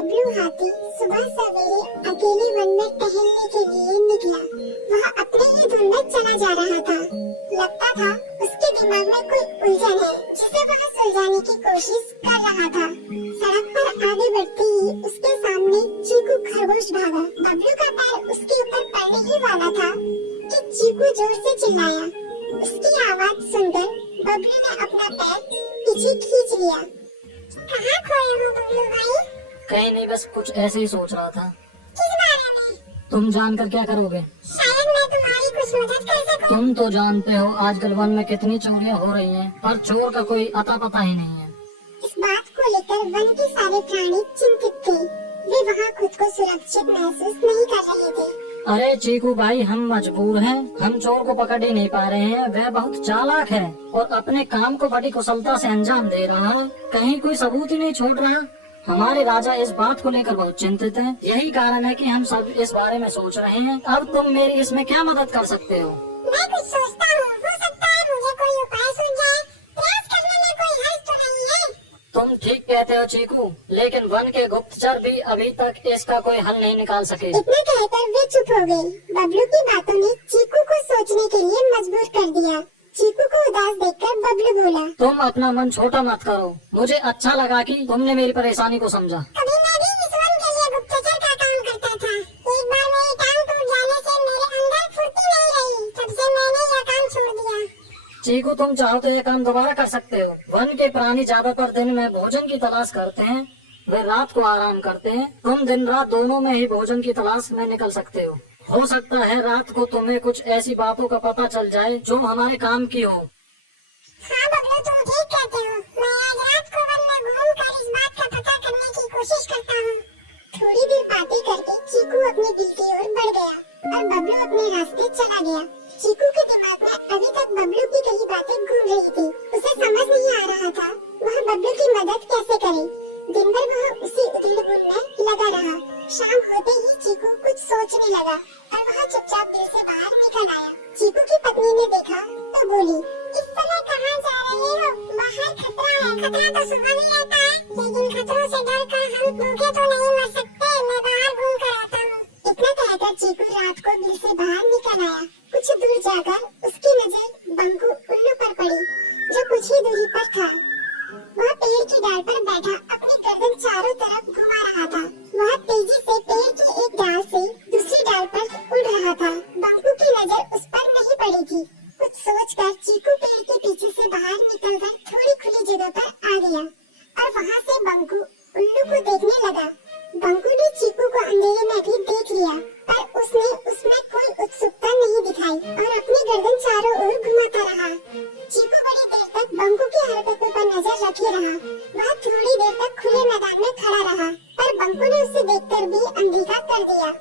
बबलू हाथी सुबह सवेरे अकेले वन में टहलने के लिए निकला। वह अपने ही धुन में चला जा रहा था। लगता था उसके दिमाग में कोई उलझन है जिसे वह सुलझाने की कोशिश कर रहा था। सड़क पर आगे बढ़ते ही उसके सामने चीकू खरगोश भागा। बबलू का पैर उसके ऊपर पड़ने ही वाला था कि चीकू जोर से चिल्लाया। उसकी आवाज सुनकर बबलू ने अपना पैर पीछे खींच लिया। कहाँ खोए हो बबलू भाई? कहीं नहीं, बस कुछ ऐसे ही सोच रहा था। किस बारे में? तुम जानकर क्या करोगे? शायद मैं तुम्हारी कुछ मदद कर सकूं। तुम तो जानते हो आजकल वन में कितनी चोरियां हो रही हैं, पर चोर का कोई अता पता ही नहीं है। इस बात को लेकर वन के सारे प्राणी चिंतित थे। वे वहाँ खुद को सुरक्षित महसूस नहीं कर रहे थे। अरे चीकू भाई, हम मजबूर हैं। हम चोर को पकड़ ही नहीं पा रहे हैं। वह बहुत चालाक है और अपने काम को बड़ी कुशलता से अंजाम दे रहा है। कहीं कोई सबूत ही नहीं छोड़ रहा। हमारे राजा इस बात को लेकर बहुत चिंतित हैं। यही कारण है कि हम सब इस बारे में सोच रहे हैं। अब तुम मेरी इसमें क्या मदद कर सकते हो? मैं कुछ सोचता हूँ, हो सकता है मुझे कोई उपाय सूझ जाए। प्रयास करने में कोई हर्ज तो नहीं है। तुम ठीक कहते हो चीकू, लेकिन वन के गुप्तचर भी अभी तक इसका कोई हल नहीं निकाल सके। इतना कहकर वे चुप हो गए। बबलू की बातों ने चीकू को सोचने के लिए मजबूर कर दिया। चीकू को उदास देखकर बबलू बोला, तुम अपना मन छोटा मत करो। मुझे अच्छा लगा कि तुमने मेरी परेशानी को समझा। कभी मैं भी इस वन के लिए गुप्तचर का काम करता था। एक बार मेरी टांग टूट जाने से मेरे अंदर फुर्ती नहीं रही। तब से मैंने यह काम छोड़ दिया। चीकू, तुम चाहो तो ये काम दोबारा कर सकते हो। वन के प्राणी ज्यादातर दिन में भोजन की तलाश करते हैं, वे रात को आराम करते हैं। तुम दिन रात दोनों में ही भोजन की तलाश में निकल सकते हो सकता है रात को तुम्हें कुछ ऐसी बातों का पता चल जाए जो हमारे काम की हो। हाँ बबलू, तुम ठीक कहते हो। मैं आज रात को वन में घूमकर इस बात का पता करने की कोशिश करता हूँ। थोड़ी देर बातें करके चीकू अपने दिल की ओर बढ़ गया और बबलू अपने रास्ते चला गया। चीकू के दिमाग में अभी तक बबलू की कई बातें घूम रही थी। उसे समझ नहीं आ रहा था वह बबलू की मदद कैसे करे। दिन भर वह उसी उधेड़-बुन में लगा रहा। शाम होते ही चीकू कुछ सोचने लगा और वह चुपचाप दिल से बाहर निकल आया। चीकू की पत्नी ने देखा तो बोली, इस समय कहाँ जा रहे हो? बाहर खतरा है। खतरा तो सुबह भी रहता है, लेकिन खतरों से डर कर हम भूखे तो नहीं मर सकते। मैं बाहर घूम कर आता हूँ। इतना कहकर चीकू रात को दिल से बाहर निकल आया। कुछ दूर जाकर उसकी नजर बंकू उल्लू पर पड़ी, जो कुछ ही दूरी पर था। वह पेड़ की डाल पर बैठा अपनी गर्दन चारों तरफ घुमा रहा था। वह तेजी से पेड़ की एक डाल से दूसरी डाल पर उड़ रहा था। बंकू की नजर उस पर नहीं पड़ी थी। कुछ सोचकर चीकू पेड़ के पीछे से बाहर निकलकर थोड़ी खुली जगह पर आ गया और वहाँ से बंकू उल्लू को देखने लगा। बंकू ने चीकू को अंधेरे में भी देख लिया, पर उसने उसमें कोई उत्सुकता नहीं दिखाई और अपनी गर्दन चारों ओर घुमाता रहा। चीकू बड़ी देर तक बंकू की हरकतों पर नजर रखे रहा। वह थोड़ी देर तक खुले मैदान में खड़ा रहा, पर बंकू ने उसे देखकर भी अनदेखा कर दिया।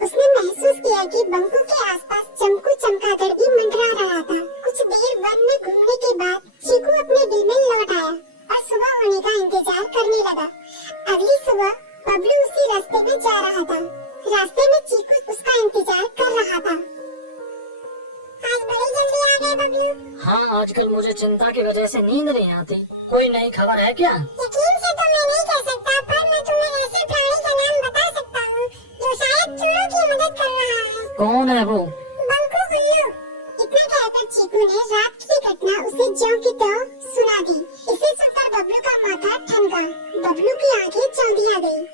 उसने महसूस किया कि बंकू के आसपास चमकू चमगादड़ भी मंडरा रहा था। कुछ देर वन में घूमने के बाद चीकू अपने बिल में लौट आया और सुबह होने का इंतजार करने लगा। अगली सुबह बबलू उसी रास्ते में जा रहा था। रास्ते में चीकू उसका इंतजार कर रहा था। आज बड़ी जल्दी आ गए बबलू। हाँ, आजकल मुझे चिंता की वजह से नींद नहीं आती। कोई नई खबर है क्या? यकीन से तो मैं नहीं कह सकता, पर मैं तुम्हें ऐसे प्राणी का नाम बता सकता हूँ जो शायद चोरों की मदद कर रहा है। कौन है वो? बंकू उल्लू। इतना कहकर चीकू ने रात की घटना उसे ज्यों की त्यों सुना दी। इसे सुनकर बबलू का माथा ठनका। बबलू की आंखें चौंधिया गई।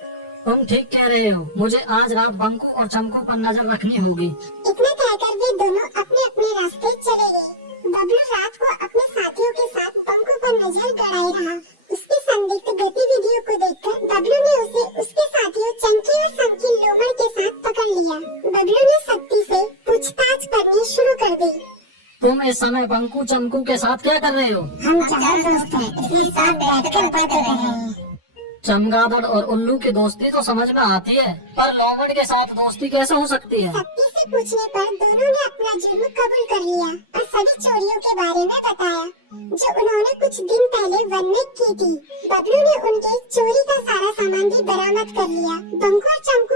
तुम ठीक कह रहे हो। मुझे आज रात बंकू और चमकू पर नजर रखनी होगी। इतना कहकर वे दोनों अपने अपने रास्ते चले गए। बबलू रात को अपने साथियों के साथ बंकू पर नजर गड़ाए रहा। उसकी संदिग्ध गतिविधियों को देखकर बबलू ने उसे उसके साथियों चंकी और संकी लोमड़ के साथ पकड़ लिया। बबलू ने सख्ती से पूछताछ करनी शुरू कर दी। तुम इस समय बंकू चमकू के साथ क्या कर रहे हो? हम चार दोस्त हैं, इसलिए साथ बैठकर पढ़ रहे हैं। चमगादड़ और उल्लू की दोस्ती तो समझ में आती है, पर लोमड़ के साथ दोस्ती कैसे हो सकती है? सख्ती से पूछने पर दोनों ने अपना जुर्म कबूल कर लिया और सभी चोरियों के बारे में बताया जो उन्होंने कुछ दिन पहले वन में की थी। बबलू ने उनके चोरी का सारा सामान भी बरामद कर लिया। बंकू और चमकू